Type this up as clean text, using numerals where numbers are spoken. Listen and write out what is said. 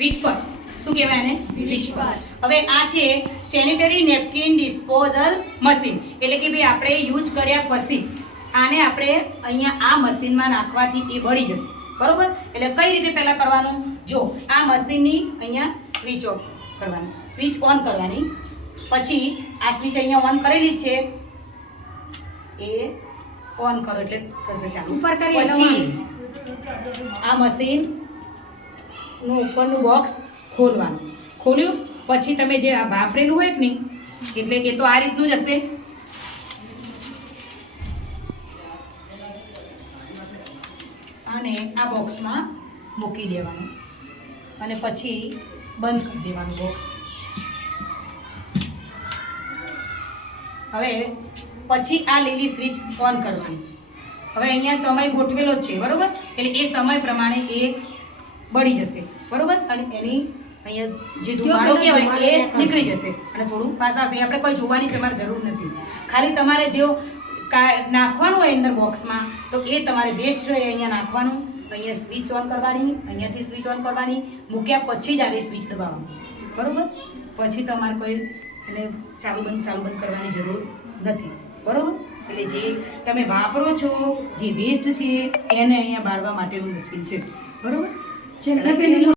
Whisper. શું કહેવાય આને? વિસ્પર. હવે આ છે સેનિટરી નેપકિન ડિસ્પોઝલ મશીન, એટલે કે ભાઈ આપણે યુઝ કર્યા પછી આને આપણે અહીંયા આ મશીનમાં નાખવાથી એ બળી જશે, બરોબર? એટલે કઈ રીતે પહેલા કરવાનું? જો આ મશીનની અહીંયા સ્વિચ ઓફ કરવાની, સ્વિચ ઓન કરવાની, પછી આ સ્વિચ અહીંયા ઓન કરેલી જ છે, એ ઓન કરો એટલે થશે ચાલુ. ઉપર કરી પછી આ મશીન નું ઉપરનું બોક્સ ખોલવાનું. ખોલ્યું પછી તમે જે આ વાપરેલું હોય કે નહીં, એટલે એ તો આ રીતનું જ હશે. અને આ બોક્સમાં મૂકી દેવાનું અને પછી બંધ કરી દેવાનું બોક્સ. હવે પછી આ લીલી સ્વિચ ઓન કરવાની. હવે અહીંયા સમય ગોઠવેલો જ છે, બરોબર? એટલે એ સમય પ્રમાણે એ બળી જશે, બરોબર? અને એની અહીંયા જે ધુમાડો કહેવાય એ નીકળી જશે અને થોડું પાસ આવશે. આપણે કોઈ જોવાની તમારે જરૂર નથી, ખાલી તમારે જો નાખવાનું હોય અંદર બોક્સમાં તો એ તમારે વેસ્ટ છે અહીંયા નાખવાનું. અહીંયા સ્વિચ ઓન કરવાની, અહીંયાથી સ્વિચ ઓન કરવાની, મૂક્યા પછી જ આ સ્વિચ દબાવવાનું, બરોબર? પછી તમારે કોઈ એને ચાલુ બંધ કરવાની જરૂર નથી, બરોબર? એટલે જે તમે વાપરો છો, જે વેસ્ટ છે એને અહીંયા બાળવા માટેનું મશીન છે, બરોબર?